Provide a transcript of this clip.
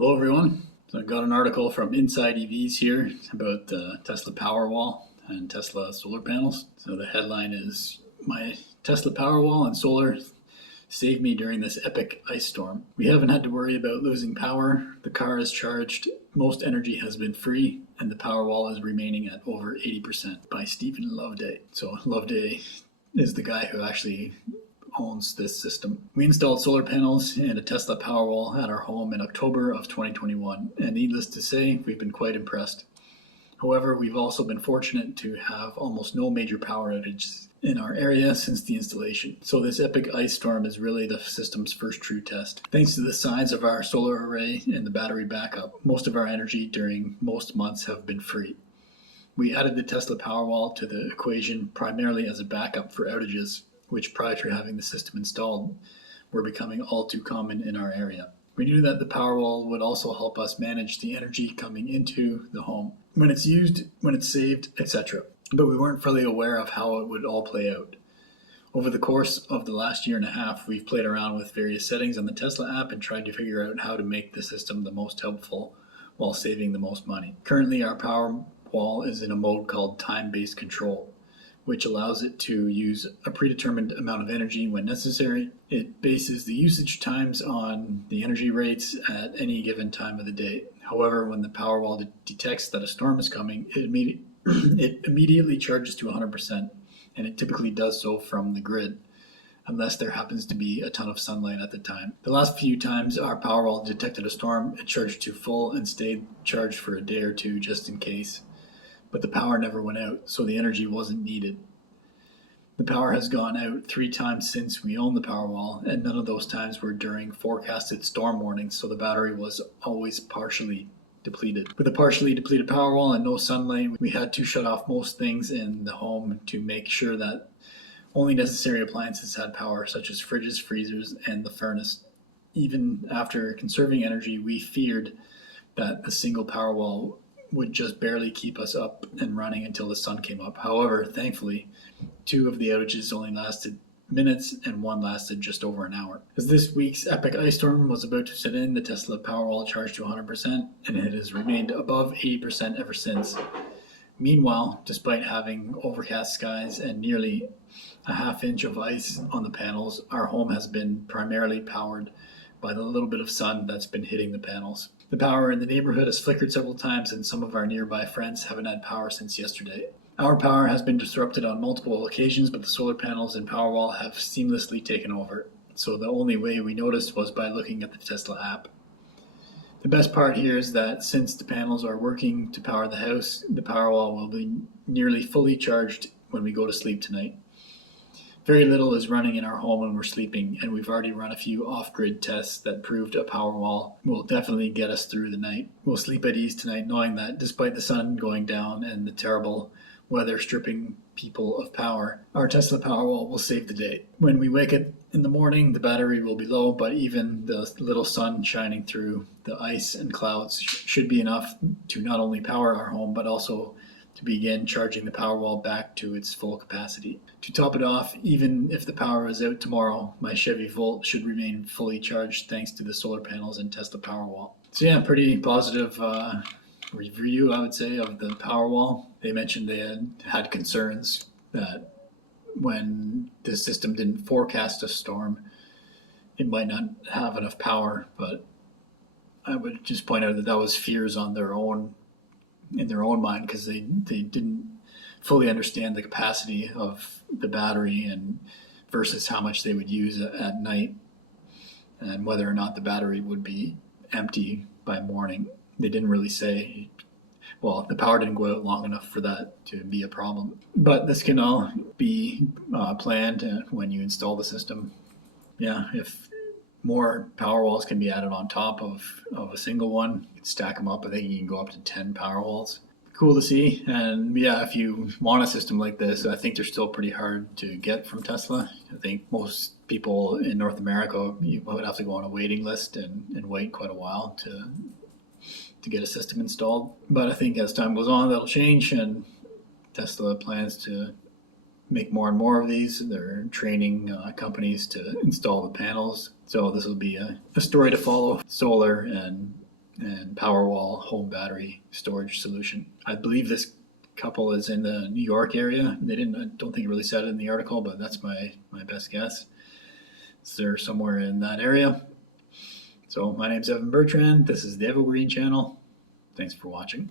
Hello everyone. So I got an article from InsideEVs here about the Tesla Powerwall and Tesla solar panels. So the headline is, "My Tesla Powerwall and solar saved me during this epic ice storm. We haven't had to worry about losing power. The car is charged, most energy has been free, and the Powerwall is remaining at over 80%" by Stephen Loveday. So Loveday is the guy who actually owns this system. We installed solar panels and a Tesla Powerwall at our home in October of 2021, and needless to say, we've been quite impressed. However, we've also been fortunate to have almost no major power outages in our area since the installation. So this epic ice storm is really the system's first true test. Thanks to the size of our solar array and the battery backup, most of our energy during most months have been free. We added the Tesla Powerwall to the equation primarily as a backup for outages, which prior to having the system installed were becoming all too common in our area. We knew that the Powerwall would also help us manage the energy coming into the home, when it's used, when it's saved, etc. But we weren't fully aware of how it would all play out. Over the course of the last year and a half, we've played around with various settings on the Tesla app and tried to figure out how to make the system the most helpful while saving the most money. Currently, our Powerwall is in a mode called time-based control, which allows it to use a predetermined amount of energy when necessary. It bases the usage times on the energy rates at any given time of the day. However, when the Powerwall detects that a storm is coming, it immediately charges to 100%, and it typically does so from the grid, unless there happens to be a ton of sunlight at the time. The last few times our Powerwall detected a storm, it charged to full and stayed charged for a day or two just in case. But the power never went out, so the energy wasn't needed. The power has gone out 3 times since we owned the Powerwall, and none of those times were during forecasted storm warnings, so the battery was always partially depleted. With a partially depleted Powerwall and no sunlight, we had to shut off most things in the home to make sure that only necessary appliances had power, such as fridges, freezers, and the furnace. Even after conserving energy, we feared that a single Powerwall would just barely keep us up and running until the sun came up. However, thankfully, 2 of the outages only lasted minutes and 1 lasted just over an hour. As this week's epic ice storm was about to set in, the Tesla Powerwall charged to 100%, and it has remained above 80% ever since. Meanwhile, despite having overcast skies and nearly a half inch of ice on the panels, our home has been primarily powered by the little bit of sun that's been hitting the panels. The power in the neighborhood has flickered several times, and some of our nearby friends haven't had power since yesterday. Our power has been disrupted on multiple occasions, but the solar panels and Powerwall have seamlessly taken over. So the only way we noticed was by looking at the Tesla app. The best part here is that since the panels are working to power the house, the Powerwall will be nearly fully charged when we go to sleep tonight. Very little is running in our home when we're sleeping, and we've already run a few off-grid tests that proved a Powerwall will definitely get us through the night. We'll sleep at ease tonight knowing that despite the sun going down and the terrible weather stripping people of power, our Tesla Powerwall will save the day. When we wake up in the morning, the battery will be low, but even the little sun shining through the ice and clouds should be enough to not only power our home, but also to begin charging the Powerwall back to its full capacity. To top it off, even if the power is out tomorrow, my Chevy Volt should remain fully charged thanks to the solar panels and Tesla Powerwall. So yeah, pretty positive review, I would say, of the Powerwall. They mentioned they had concerns that when the system didn't forecast a storm, it might not have enough power, but I would just point out that that was fears on their own, in their own mind, because they didn't fully understand the capacity of the battery and versus how much they would use at night and whether or not the battery would be empty by morning. They didn't really say. Well, the power didn't go out long enough for that to be a problem. But this can all be planned when you install the system. Yeah, if more Powerwalls can be added on top of a single one, you can stack them up. I think you can go up to 10 Powerwalls. Cool to see. And yeah, if you want a system like this, I think they're still pretty hard to get from Tesla. I think most people in North America, you would have to go on a waiting list and wait quite a while to get a system installed. But I think as time goes on, that'll change, and Tesla plans to make more and more of these. They're training companies to install the panels. So this will be a story to follow. Solar and and Powerwall home battery storage solution. I believe this couple is in the New York area. I don't think it really said it in the article, but that's my best guess. So they're somewhere in that area. So my name's Evan Bertrand. This is the Evergreen channel. Thanks for watching.